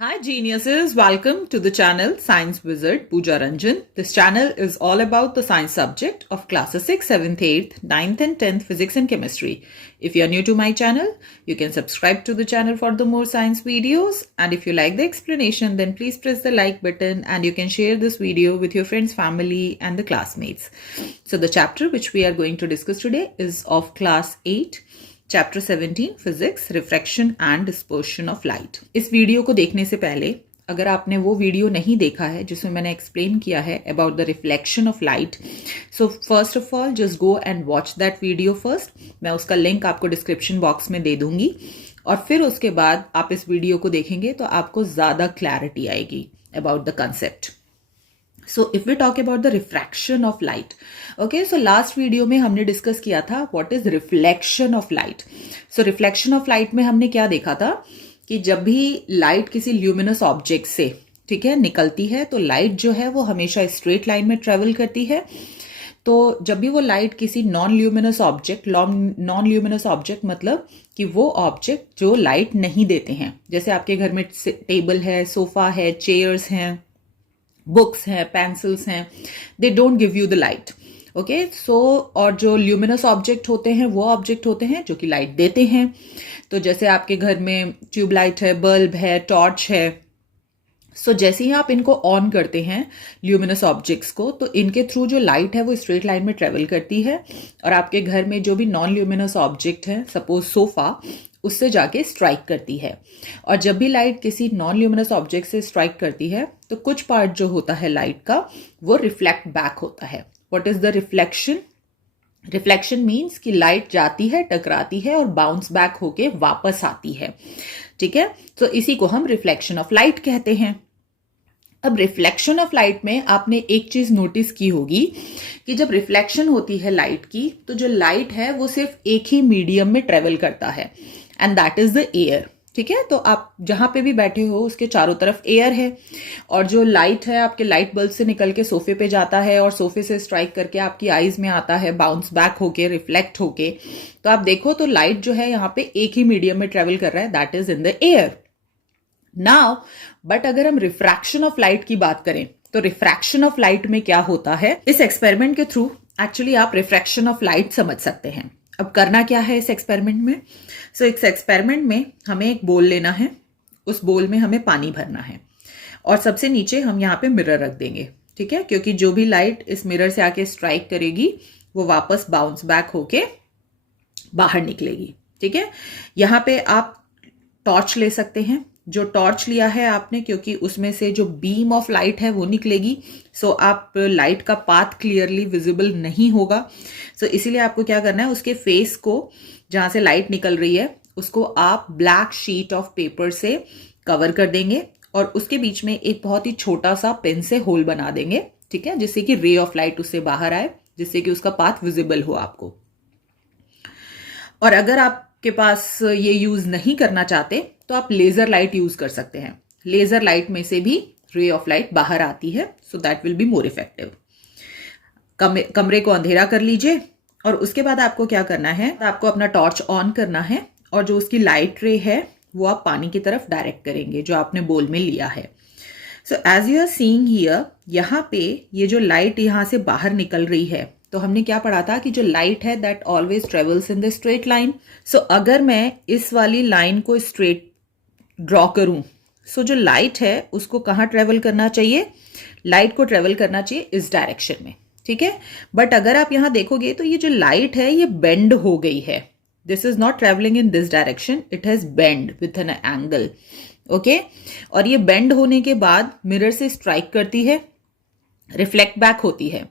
Hi geniuses, welcome to the channel Science Wizard Pooja Ranjan. This channel is all about the science subject of classes 6th, 7th, 8th, 9th and 10th physics and chemistry. If you are new to my channel, you can subscribe to the channel for the more science videos, and if you like the explanation then please press the like button and you can share this video with your friends, family and the classmates. So the chapter which we are going to discuss today is of class 8. Chapter 17 physics refraction and dispersion of light. इस video को देखने से पहले अगर आपने वो video नहीं देखा है जिसमें मैंने एक्सप्लेन किया है about the reflection of light, so first of all just go and watch that video first. मैं उसका लिंक आपको डिस्क्रिप्शन बॉक्स में दे दूंगी और फिर उसके बाद आप इस वीडियो को देखेंगे तो आपको ज़्यादा क्लैरिटी आएगी about the concept. So if we talk about the refraction of light, okay, so last video में हमने डिस्कस किया था what is reflection of light. So reflection of light में हमने क्या देखा था कि जब भी लाइट किसी ल्यूमिनस ऑब्जेक्ट से, ठीक है, निकलती है तो लाइट जो है वो हमेशा स्ट्रेट लाइन में ट्रेवल करती है। तो जब भी वो लाइट किसी नॉन ल्यूमिनस ऑब्जेक्ट मतलब कि वो ऑब्जेक्ट जो लाइट नहीं देते हैं, जैसे आपके घर में टेबल है, सोफा है, चेयर्स हैं, बुक्स हैं, पेंसिल्स हैं, they don't give you the light. Okay, so और जो ल्यूमिनस ऑब्जेक्ट होते हैं वो ऑब्जेक्ट होते हैं जो कि लाइट देते हैं। तो जैसे आपके घर में ट्यूबलाइट है, बल्ब है, टॉर्च है, सो जैसे ही आप इनको ऑन करते हैं ल्यूमिनस ऑब्जेक्ट्स को तो इनके थ्रू जो लाइट है वो स्ट्रेट लाइन में ट्रेवल करती है और आपके घर में जो भी नॉन ल्यूमिनस ऑब्जेक्ट है, सपोज सोफा, उससे जाके स्ट्राइक करती है। और जब भी लाइट किसी नॉन ल्यूमिनस ऑब्जेक्ट से स्ट्राइक करती है तो कुछ पार्ट जो होता है लाइट का वो रिफ्लेक्ट बैक होता है। What is the reflection? Reflection means कि लाइट जाती है, टकराती है और बाउंस बैक होके वापस आती है। ठीक है, तो इसी को हम रिफ्लेक्शन ऑफ लाइट कहते हैं। अब रिफ्लेक्शन ऑफ लाइट में आपने एक चीज नोटिस की होगी कि जब रिफ्लेक्शन होती है लाइट की तो जो लाइट है वो सिर्फ एक ही मीडियम में ट्रेवल करता है and that is the air. ठीक है, तो आप जहां पे भी बैठे हो उसके चारों तरफ एयर है और जो लाइट है आपके लाइट बल्ब से निकल के सोफे पे जाता है और सोफे से स्ट्राइक करके आपकी आईज में आता है, बाउंस बैक होके, रिफ्लेक्ट होके। तो आप देखो तो लाइट जो है यहाँ पे एक ही मीडियम में ट्रेवल कर रहा है, that is in the air now. But अगर हम रिफ्रैक्शन ऑफ लाइट की बात करें तो रिफ्रैक्शन ऑफ लाइट में क्या होता है, इस एक्सपेरिमेंट के थ्रू एक्चुअली आप रिफ्रैक्शन ऑफ लाइट समझ सकते हैं। अब करना क्या है इस एक्सपेरिमेंट में? सो इस एक्सपेरिमेंट में हमें एक बोल लेना है, उस बोल में हमें पानी भरना है और सबसे नीचे हम यहाँ पे मिरर रख देंगे। ठीक है, क्योंकि जो भी लाइट इस मिरर से आके स्ट्राइक करेगी वो वापस बाउंस बैक होके बाहर निकलेगी। ठीक है, यहाँ पे आप टॉर्च ले सकते हैं। जो टॉर्च लिया है आपने, क्योंकि उसमें से जो बीम ऑफ लाइट है वो निकलेगी, सो आप लाइट का पाथ क्लियरली विजिबल नहीं होगा। सो इसीलिए आपको क्या करना है, उसके फेस को जहां से लाइट निकल रही है उसको आप ब्लैक शीट ऑफ पेपर से कवर कर देंगे और उसके बीच में एक बहुत ही छोटा सा पेन से होल बना देंगे। ठीक है, जिससे कि रे ऑफ लाइट उससे बाहर आए, जिससे कि उसका पाथ विजिबल हो आपको। और अगर आपके पास ये यूज नहीं करना चाहते तो आप लेजर लाइट यूज कर सकते हैं। लेजर लाइट में से भी रे ऑफ लाइट बाहर आती है, so that will be more effective. कमरे को अंधेरा कर लीजिए और उसके बाद आपको क्या करना है, आपको अपना टॉर्च ऑन करना है और जो उसकी लाइट रे है वो आप पानी की तरफ डायरेक्ट करेंगे जो आपने बोल में लिया है। So as you are seeing here, यहाँ पे ये जो लाइट यहाँ से बाहर निकल रही है, तो हमने क्या पढ़ा था कि जो लाइट है that always travels in the straight line. So अगर मैं इस वाली लाइन को स्ट्रेट ड्रॉ करूं, सो जो लाइट है उसको कहाँ ट्रेवल करना चाहिए? लाइट को ट्रेवल करना चाहिए इस डायरेक्शन में। ठीक है, बट अगर आप यहां देखोगे तो ये जो लाइट है ये बेंड हो गई है। This is not travelling in this direction, it has bend with an angle. Okay, और ये बेंड होने के बाद मिरर से स्ट्राइक करती है, रिफ्लेक्ट बैक होती है।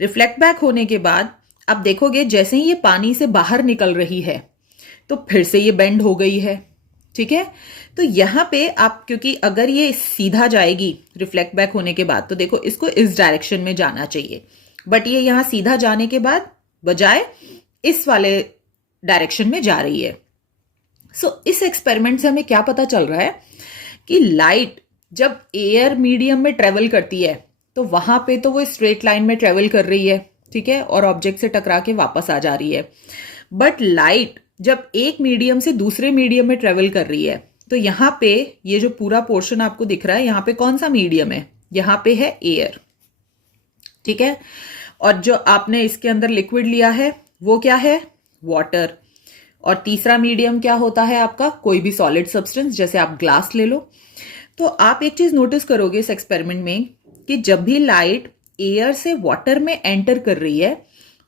रिफ्लेक्ट बैक होने के बाद आप देखोगे जैसे ही ये पानी से बाहर निकल रही है तो फिर से ये बेंड हो गई है। ठीक है, तो यहां पे आप, क्योंकि अगर ये सीधा जाएगी रिफ्लेक्ट बैक होने के बाद तो देखो इसको इस डायरेक्शन में जाना चाहिए, बट ये यहां सीधा जाने के बाद बजाय इस वाले डायरेक्शन में जा रही है। सो इस एक्सपेरिमेंट से हमें क्या पता चल रहा है कि लाइट जब एयर मीडियम में ट्रेवल करती है तो वहां पे तो वो स्ट्रेट लाइन में ट्रेवल कर रही है, ठीक है, और ऑब्जेक्ट से टकरा के वापस आ जा रही है। बट लाइट जब एक मीडियम से दूसरे मीडियम में ट्रेवल कर रही है तो यहां पे ये जो पूरा पोर्शन आपको दिख रहा है, यहां पे कौन सा मीडियम है? यहां पे है एयर, ठीक है। और जो आपने इसके अंदर लिक्विड लिया है वो क्या है? वाटर। और तीसरा मीडियम क्या होता है आपका? कोई भी सॉलिड सब्सटेंस, जैसे आप ग्लास ले लो। तो आप एक चीज नोटिस करोगे इस एक्सपेरिमेंट में कि जब भी लाइट एयर से वाटर में एंटर कर रही है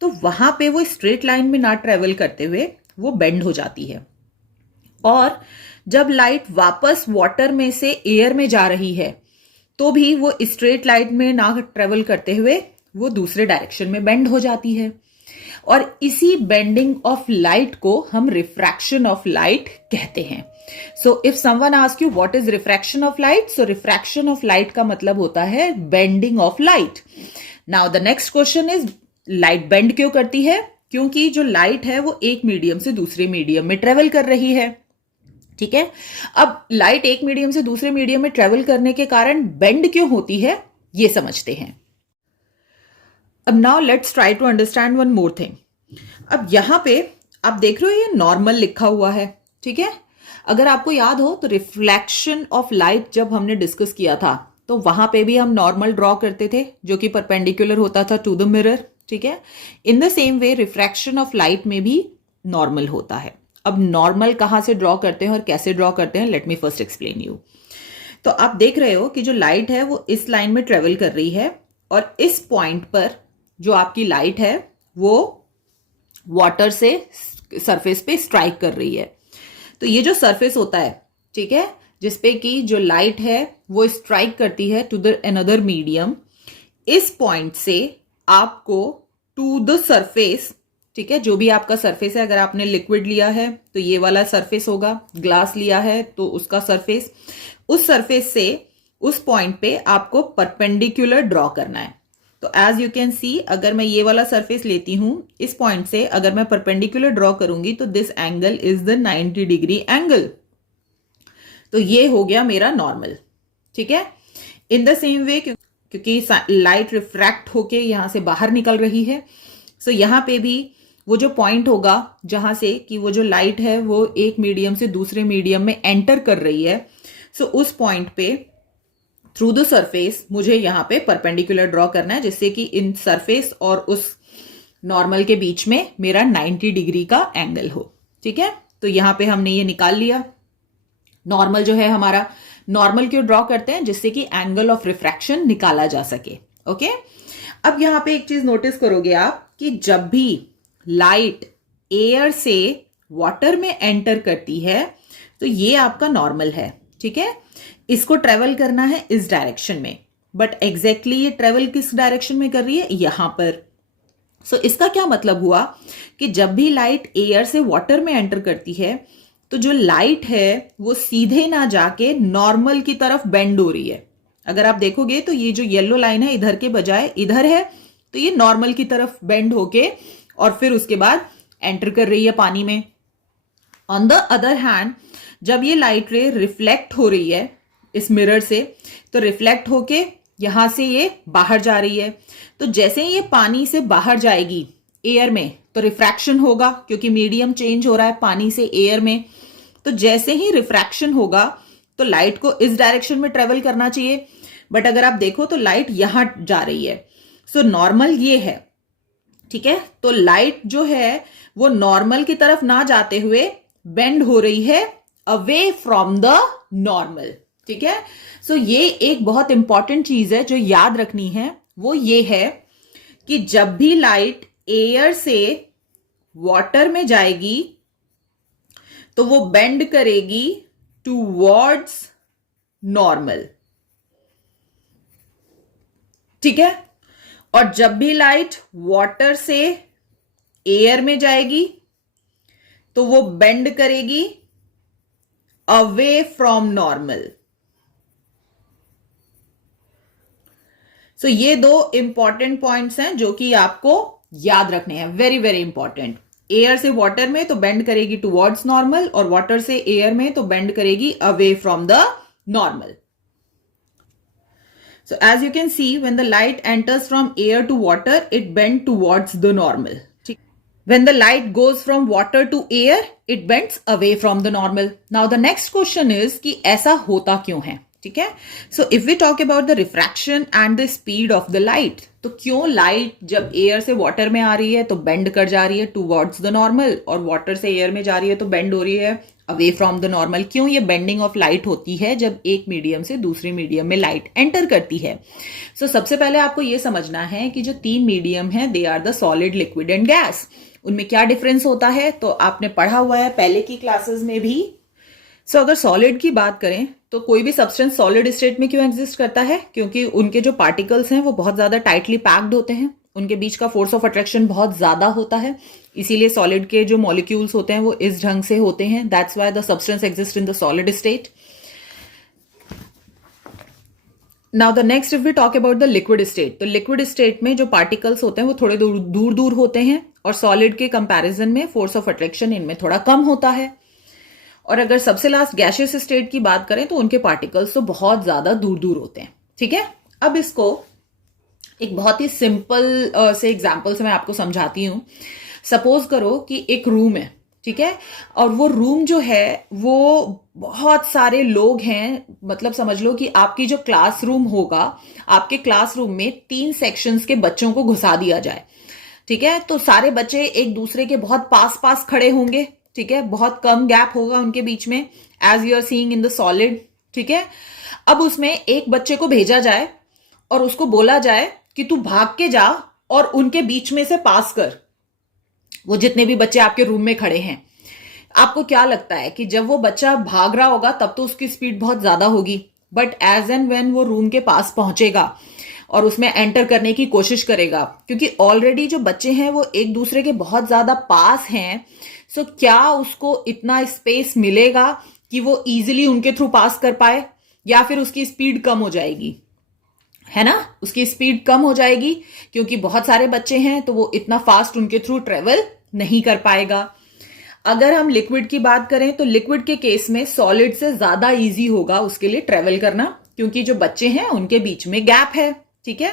तो वहां पे वो स्ट्रेट लाइन में ना ट्रेवल करते हुए वो बेंड हो जाती है। और जब लाइट वापस वाटर में से एयर में जा रही है तो भी वो स्ट्रेट लाइन में ना ट्रेवल करते हुए वो दूसरे डायरेक्शन में बेंड हो जाती है। और इसी बेंडिंग ऑफ लाइट को हम रिफ्रैक्शन ऑफ लाइट कहते हैं। So if someone ask you what is refraction of light, so refraction of light का मतलब होता है bending of light. Now the next question is, light bend क्यों करती है? क्योंकि जो लाइट है वो एक मीडियम से दूसरे मीडियम में ट्रेवल कर रही है, ठीक है। अब लाइट एक मीडियम से दूसरे मीडियम में ट्रेवल करने के कारण बेंड क्यों होती है, ये समझते हैं। अब now let's try to understand one more thing. अब यहां पे आप देख रहे हो ये नॉर्मल लिखा हुआ है, ठीक है। अगर आपको याद हो तो रिफ्लेक्शन ऑफ लाइट जब हमने डिस्कस किया था तो वहां पे भी हम नॉर्मल ड्रॉ करते थे जो कि परपेंडिकुलर होता था टू द मिरर, ठीक है। In the same way refraction of light में भी नॉर्मल होता है। अब नॉर्मल कहां से ड्रॉ करते हैं और कैसे ड्रॉ करते हैं, let me first explain you. तो आप देख रहे हो कि जो लाइट है वो इस लाइन में ट्रेवल कर रही है और इस पॉइंट पर जो आपकी लाइट है वो वाटर से सरफेस पे स्ट्राइक कर रही है। तो ये जो सरफेस होता है, ठीक है, जिसपे कि जो लाइट है वो स्ट्राइक करती है टू द अनदर मीडियम, इस पॉइंट से आपको टू द सरफेस, ठीक है, जो भी आपका सरफेस है, अगर आपने लिक्विड लिया है तो ये वाला सरफेस होगा, ग्लास लिया है तो उसका सरफेस, उस सरफेस से उस पॉइंट पे आपको परपेंडिकुलर ड्रॉ करना है। तो एज यू कैन सी, अगर मैं ये वाला सरफेस लेती हूं, इस पॉइंट से अगर मैं परपेंडिकुलर ड्रॉ करूंगी तो this angle is the 90 degree angle. तो ये हो गया मेरा नॉर्मल, ठीक है। इन द सेम वे क्योंकि लाइट रिफ्रैक्ट होके यहां से बाहर निकल रही है, सो यहां पे भी वो जो पॉइंट होगा जहां से कि वो जो लाइट है वो एक मीडियम से दूसरे मीडियम में एंटर कर रही है, सो उस पॉइंट पे थ्रू द सरफेस मुझे यहां पे परपेंडिकुलर ड्रॉ करना है, जिससे कि इन सरफेस और उस नॉर्मल के बीच में मेरा 90 डिग्री का एंगल हो, ठीक है। तो यहां पे हमने ये निकाल लिया। नॉर्मल जो है हमारा, नॉर्मल क्यों ड्रॉ करते हैं? जिससे कि एंगल ऑफ रिफ्रैक्शन निकाला जा सके, ओके। अब यहां पे एक चीज नोटिस करोगे आप कि जब भी लाइट एयर से वाटर में एंटर करती है तो ये आपका नॉर्मल है, ठीक है। इसको ट्रेवल करना है इस डायरेक्शन में, बट एग्जैक्टली ये ट्रेवल किस डायरेक्शन में कर रही है? यहां पर। सो इसका क्या मतलब हुआ कि जब भी लाइट एयर से वाटर में एंटर करती है तो जो लाइट है वो सीधे ना जाके नॉर्मल की तरफ बेंड हो रही है। अगर आप देखोगे तो ये जो येलो लाइन है इधर के बजाय इधर है, तो ये नॉर्मल की तरफ बेंड होके और फिर उसके बाद एंटर कर रही है पानी में। ऑन द अदर हैंड, जब ये लाइट रे रिफ्लेक्ट हो रही है इस मिरर से, तो रिफ्लेक्ट होके यहां से ये बाहर जा रही है। तो जैसे ही ये पानी से बाहर जाएगी एयर में तो रिफ्रैक्शन होगा, क्योंकि मीडियम चेंज हो रहा है पानी से एयर में। तो जैसे ही रिफ्रैक्शन होगा तो लाइट को इस डायरेक्शन में ट्रेवल करना चाहिए, बट अगर आप देखो तो लाइट यहां जा रही है। सो नॉर्मल ये है, ठीक है। तो लाइट जो है वो नॉर्मल की तरफ ना जाते हुए बेंड हो रही है अवे फ्रॉम द नॉर्मल, ठीक है। सो ये एक बहुत इंपॉर्टेंट चीज है जो याद रखनी है, वो ये है कि जब भी लाइट एयर से वाटर में जाएगी तो वो बेंड करेगी टूवर्ड्स नॉर्मल, ठीक है। और जब भी लाइट वाटर से एयर में जाएगी तो वो बेंड करेगी अवे फ्रॉम नॉर्मल। सो ये दो इंपॉर्टेंट पॉइंट्स हैं जो कि आपको याद रखने हैं, वेरी वेरी इंपॉर्टेंट। एयर से वाटर में तो बेंड करेगी टुवर्ड्स नॉर्मल, और वाटर से एयर में तो बेंड करेगी away from the normal. So as you can see, when the light enters from air to water, it bend towards the normal. ठीक, When the light goes from water to air, it bends away from the normal. Now the next question is कि ऐसा होता क्यों है, ठीक है? So if we talk about the refraction and the speed of the light, तो क्यों light जब एयर से वाटर में आ रही है तो बेंड कर जा रही है टूवर्ड्स द नॉर्मल, और वाटर से एयर में जा रही है तो बेंड हो रही है अवे फ्रॉम द नॉर्मल? क्यों ये बेंडिंग ऑफ लाइट होती है जब एक मीडियम से दूसरी मीडियम में लाइट एंटर करती है? सो सबसे पहले आपको ये समझना है कि जो तीन मीडियम है they are the solid, liquid and gas. उनमें क्या डिफरेंस होता है तो आपने पढ़ा हुआ है पहले की क्लासेस में भी। सो अगर सॉलिड की बात करें तो कोई भी सब्सटेंस सॉलिड स्टेट में क्यों एग्जिस्ट करता है? क्योंकि उनके जो पार्टिकल्स हैं वो बहुत ज्यादा टाइटली पैक्ड होते हैं, उनके बीच का फोर्स ऑफ अट्रैक्शन बहुत ज्यादा होता है, इसीलिए सॉलिड के जो मॉलिक्यूल्स होते हैं वो इस ढंग से होते हैं। That's why the substance exist in the solid state. Now the next if we talk about the liquid state, तो लिक्विड स्टेट में जो पार्टिकल्स होते हैं वो थोड़े दूर दूर होते हैं और सॉलिड के कंपैरिजन में फोर्स ऑफ अट्रैक्शन इनमें थोड़ा कम होता है। और अगर सबसे लास्ट गैशियस स्टेट की बात करें तो उनके पार्टिकल्स तो बहुत ज्यादा दूर दूर होते हैं, ठीक है? अब इसको एक बहुत ही सिंपल से एग्जाम्पल से मैं आपको समझाती हूं। सपोज करो कि एक रूम है, ठीक है, और वो रूम जो है वो बहुत सारे लोग हैं, मतलब समझ लो कि आपकी जो क्लासरूम होगा, आपके क्लासरूम में 3 सेक्शंस के बच्चों को घुसा दिया जाए, ठीक है? तो सारे बच्चे एक दूसरे के बहुत पास पास खड़े होंगे, ठीक है, बहुत कम गैप होगा उनके बीच में, as you are seeing in the solid, ठीक है? अब उसमें एक बच्चे को भेजा जाए और उसको बोला जाए कि तू भाग के जा और उनके बीच में से पास कर वो जितने भी बच्चे आपके रूम में खड़े हैं। आपको क्या लगता है कि जब वो बच्चा भाग रहा होगा तब तो उसकी स्पीड बहुत ज्यादा होगी, बट एज एंड व्हेन वो रूम के पास पहुंचेगा और उसमें एंटर करने की कोशिश करेगा, क्योंकि ऑलरेडी जो बच्चे हैं वो एक दूसरे के बहुत ज्यादा पास हैं, सो क्या उसको इतना स्पेस मिलेगा कि वो इजीली उनके थ्रू पास कर पाए, या फिर उसकी स्पीड कम हो जाएगी? है ना, उसकी स्पीड कम हो जाएगी क्योंकि बहुत सारे बच्चे हैं तो वो इतना फास्ट उनके थ्रू ट्रेवल नहीं कर पाएगा। अगर हम लिक्विड की बात करें तो लिक्विड के केस में सॉलिड से ज्यादा इजी होगा उसके लिए ट्रेवल करना, क्योंकि जो बच्चे हैं उनके बीच में गैप है, ठीक है?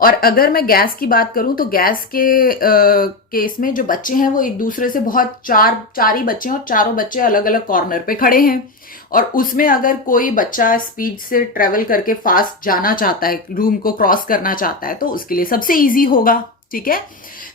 और अगर मैं गैस की बात करूं तो गैस के केस में जो बच्चे हैं वो एक दूसरे से बहुत चार ही बच्चे हैं और चारों बच्चे अलग अलग कॉर्नर पे खड़े हैं, और उसमें अगर कोई बच्चा स्पीड से ट्रेवल करके फास्ट जाना चाहता है, रूम को क्रॉस करना चाहता है, तो उसके लिए सबसे इजी होगा, ठीक है?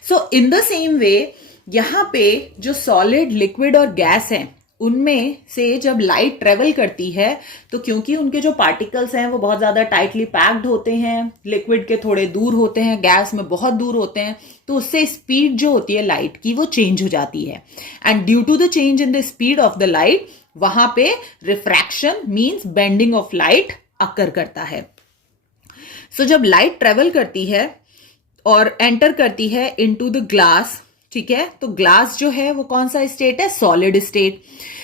सो इन द सेम वे यहां पे जो सॉलिड, लिक्विड और गैस है उनमें से जब लाइट ट्रेवल करती है तो क्योंकि उनके जो पार्टिकल्स हैं वो बहुत ज्यादा टाइटली पैक्ड होते हैं, लिक्विड के थोड़े दूर होते हैं, गैस में बहुत दूर होते हैं, तो उससे स्पीड जो होती है लाइट की वो चेंज हो जाती है, and due to the change in the speed of the light वहां पे refraction means bending of light occur करता है। सो जब लाइट ट्रेवल करती है और एंटर करती है इनटू द ग्लास, ठीक है, तो ग्लास जो है वो कौन सा स्टेट है? Solid state.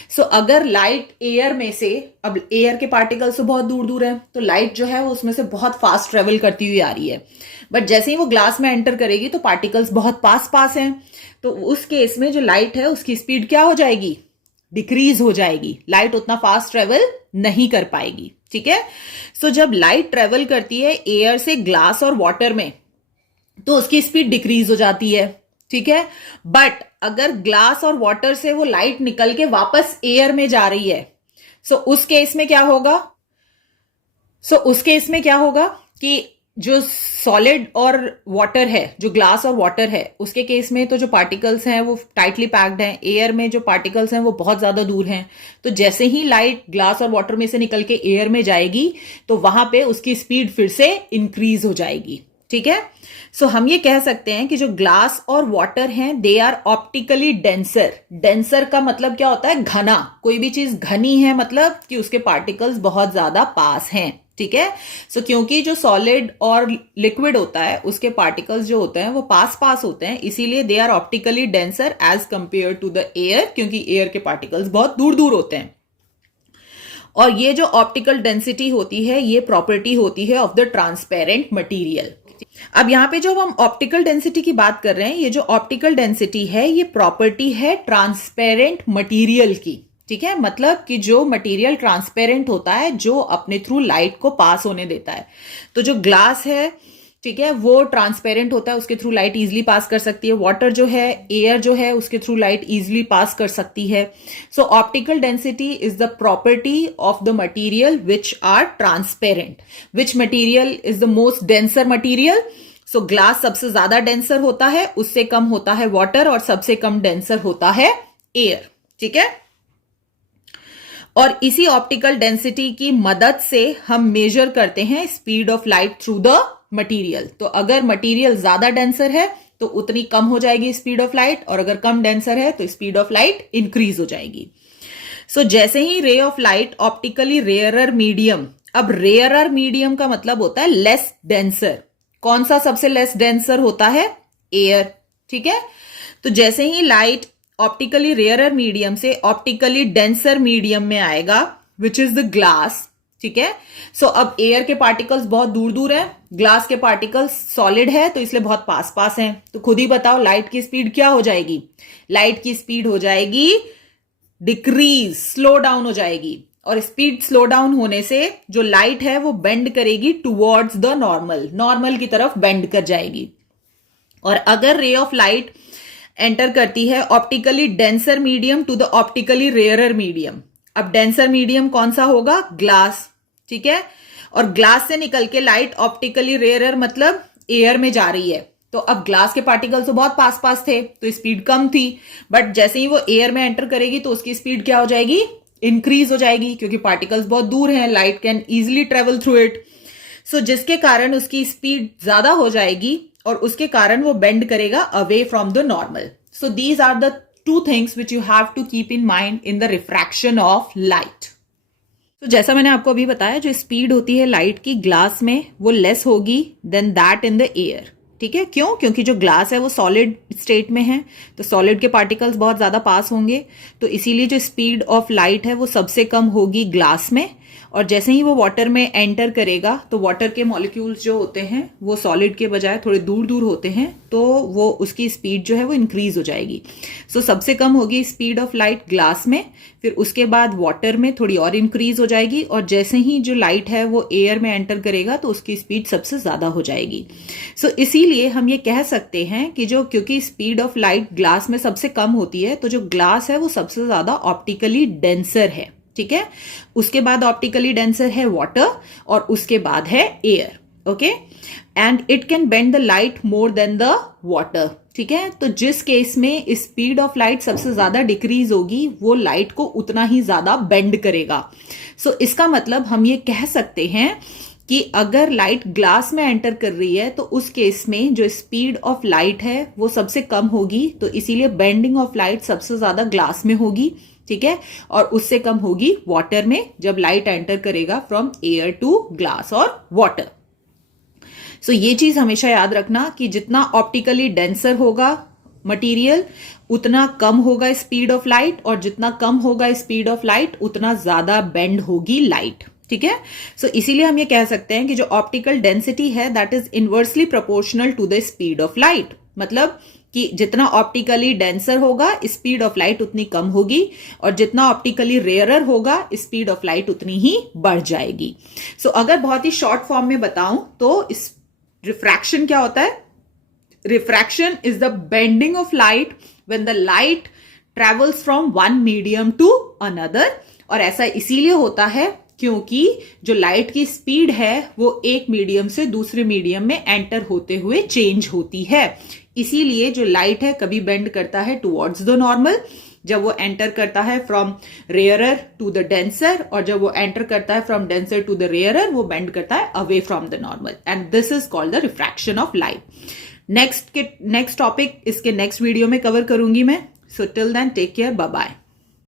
सो अगर लाइट एयर में से, अब एयर के पार्टिकल्स तो बहुत दूर दूर है तो लाइट जो है वो उसमें से बहुत फास्ट ट्रेवल करती हुई आ रही है, बट जैसे ही वो ग्लास में एंटर करेगी तो पार्टिकल्स बहुत पास पास हैं, तो उस केस में जो लाइट है उसकी स्पीड क्या हो जाएगी? डिक्रीज हो जाएगी, लाइट उतना फास्ट ट्रेवल नहीं कर पाएगी, ठीक है? सो जब लाइट ट्रेवल करती है एयर से ग्लास और वाटर में तो उसकी स्पीड डिक्रीज हो जाती है, ठीक है? बट अगर ग्लास और वाटर से वो लाइट निकल के वापस एयर में जा रही है, सो उस केस में क्या होगा? उस केस में क्या होगा कि जो सॉलिड और वाटर है, जो ग्लास और वाटर है, उसके केस में तो जो पार्टिकल्स हैं वो टाइटली पैक्ड हैं, एयर में जो पार्टिकल्स हैं वो बहुत ज्यादा दूर हैं, तो जैसे ही लाइट ग्लास और वाटर में से निकल के एयर में जाएगी तो वहां पे उसकी स्पीड फिर से इंक्रीज हो जाएगी, ठीक है? सो हम ये कह सकते हैं कि जो ग्लास और वाटर हैं they are optically denser. Denser का मतलब क्या होता है? घना। कोई भी चीज घनी है मतलब कि उसके पार्टिकल्स बहुत ज्यादा पास हैं, ठीक है? सो क्योंकि जो सॉलिड और लिक्विड होता है उसके पार्टिकल्स जो होते हैं वो पास पास होते हैं, इसीलिए they are optically denser as compare to the air, क्योंकि एयर के पार्टिकल्स बहुत दूर दूर होते हैं। और ये जो ऑप्टिकल डेंसिटी होती है ये प्रॉपर्टी होती है ऑफ द ट्रांसपेरेंट मटीरियल। अब यहां पे जो हम ऑप्टिकल डेंसिटी की बात कर रहे हैं, ये जो ऑप्टिकल डेंसिटी है ये प्रॉपर्टी है ट्रांसपेरेंट मटेरियल की, ठीक है? मतलब कि जो मटेरियल ट्रांसपेरेंट होता है, जो अपने थ्रू लाइट को पास होने देता है। तो जो ग्लास है ठीक है, वो ट्रांसपेरेंट होता है, उसके थ्रू लाइट इजिली पास कर सकती है। वाटर जो है, एयर जो है, उसके थ्रू लाइट इजिली पास कर सकती है। So optical density is the property of the material which are transparent. Which material is the most denser material? So glass सबसे ज्यादा डेंसर होता है, उससे कम होता है वाटर, और सबसे कम डेंसर होता है एयर। ठीक है, और इसी ऑप्टिकल डेंसिटी की मदद से हम मेजर करते हैं speed of light through the material. तो अगर मटीरियल ज्यादा डेंसर है तो उतनी कम हो जाएगी स्पीड ऑफ लाइट, और अगर कम डेंसर है तो स्पीड ऑफ लाइट इंक्रीज हो जाएगी। सो जैसे ही ray of light optically rarer medium, अब रेयरर मीडियम का मतलब होता है लेस डेंसर। कौन सा सबसे लेस डेंसर होता है? एयर। ठीक है, तो जैसे ही लाइट ऑप्टिकली रेयरर मीडियम से ऑप्टिकली डेंसर मीडियम में आएगा, विच इज द ग्लास। ठीक है, सो अब एयर के पार्टिकल्स बहुत दूर दूर हैं, ग्लास के पार्टिकल्स सॉलिड है तो इसलिए बहुत पास पास हैं। तो खुद ही बताओ लाइट की स्पीड क्या हो जाएगी? लाइट की स्पीड हो जाएगी डिक्रीज, स्लो डाउन हो जाएगी। और स्पीड स्लो डाउन होने से जो लाइट है वो बेंड करेगी टुवर्ड्स द नॉर्मल, नॉर्मल की तरफ बेंड कर जाएगी। और अगर रे ऑफ लाइट एंटर करती है optically denser medium to the optically rarer medium, अब डेंसर मीडियम कौन सा होगा? ग्लास। ठीक है, और ग्लास से निकल के लाइट ऑप्टिकली रेयरर मतलब एयर में जा रही है, तो अब ग्लास के पार्टिकल्स तो बहुत पास पास थे तो स्पीड कम थी, बट जैसे ही वो एयर में एंटर करेगी तो उसकी स्पीड क्या हो जाएगी? इंक्रीज हो जाएगी, क्योंकि पार्टिकल्स बहुत दूर हैं, light can easily travel through it. So जिसके कारण उसकी स्पीड ज्यादा हो जाएगी और उसके कारण वो बेंड करेगा away from the normal. So these are the two things which you have to keep in mind in the refraction of light. तो जैसा मैंने आपको अभी बताया, जो स्पीड होती है लाइट की ग्लास में वो लेस होगी then that in the air. ठीक है, क्यों? क्योंकि जो ग्लास है वो सॉलिड स्टेट में है, तो सॉलिड के पार्टिकल्स बहुत ज्यादा पास होंगे, तो इसीलिए जो स्पीड ऑफ लाइट है वो सबसे कम होगी ग्लास में। और जैसे ही वो वाटर में एंटर करेगा तो वाटर के मॉलिक्यूल्स जो होते हैं वो सॉलिड के बजाय थोड़े दूर दूर होते हैं, तो वो उसकी स्पीड जो है वो इंक्रीज हो जाएगी। सो सबसे कम होगी स्पीड ऑफ लाइट ग्लास में, फिर उसके बाद वाटर में थोड़ी और इंक्रीज हो जाएगी, और जैसे ही जो लाइट है वो एयर में एंटर करेगा तो उसकी स्पीड सबसे ज्यादा हो जाएगी। सो इसीलिए हम ये कह सकते हैं कि जो, क्योंकि स्पीड ऑफ लाइट ग्लास में सबसे कम होती है, तो जो ग्लास है वो सबसे ज्यादा ऑप्टिकली डेंसर है। ठीक है, उसके बाद ऑप्टिकली डेंसर है वाटर, और उसके बाद है air. Okay, and it can bend the light more than the water. ठीक है, तो जिस केस में स्पीड ऑफ लाइट सबसे ज्यादा डिक्रीज होगी वो लाइट को उतना ही ज्यादा बेंड करेगा। सो इसका मतलब हम ये कह सकते हैं कि अगर लाइट ग्लास में एंटर कर रही है तो उस केस में जो स्पीड ऑफ लाइट है वो सबसे कम होगी, तो इसीलिए बेंडिंग ऑफ लाइट सबसे ज्यादा ग्लास में होगी। ठीक है, और उससे कम होगी वाटर में, जब लाइट एंटर करेगा फ्रॉम एयर टू ग्लास और वाटर। सो ये चीज हमेशा याद रखना कि जितना ऑप्टिकली डेंसर होगा मटेरियल उतना कम होगा स्पीड ऑफ लाइट, और जितना कम होगा स्पीड ऑफ लाइट उतना ज्यादा बेंड होगी लाइट। ठीक है, सो इसीलिए हम ये कह सकते हैं कि जो ऑप्टिकल डेंसिटी है that is inversely proportional to the speed of light. मतलब कि जितना ऑप्टिकली डेंसर होगा स्पीड ऑफ लाइट उतनी कम होगी, और जितना ऑप्टिकली रेयरर होगा स्पीड ऑफ लाइट उतनी ही बढ़ जाएगी। सो अगर बहुत ही शॉर्ट फॉर्म में बताऊं तो इस रिफ्रैक्शन क्या होता है? Refraction is the bending of light when the light travels from one medium to another, और ऐसा इसीलिए होता है क्योंकि जो लाइट की स्पीड है वो एक मीडियम से दूसरे मीडियम में एंटर होते हुए चेंज होती है। इसीलिए जो लाइट है कभी बेंड करता है टुवर्ड्स द नॉर्मल जब वो एंटर करता है from rarer to the denser, और जब वो एंटर करता है from denser to the rarer वो बेंड करता है away from the normal, and this is called the refraction of light. Next topic इसके नेक्स्ट वीडियो में कवर करूंगी मैं। So till then take care, bye bye.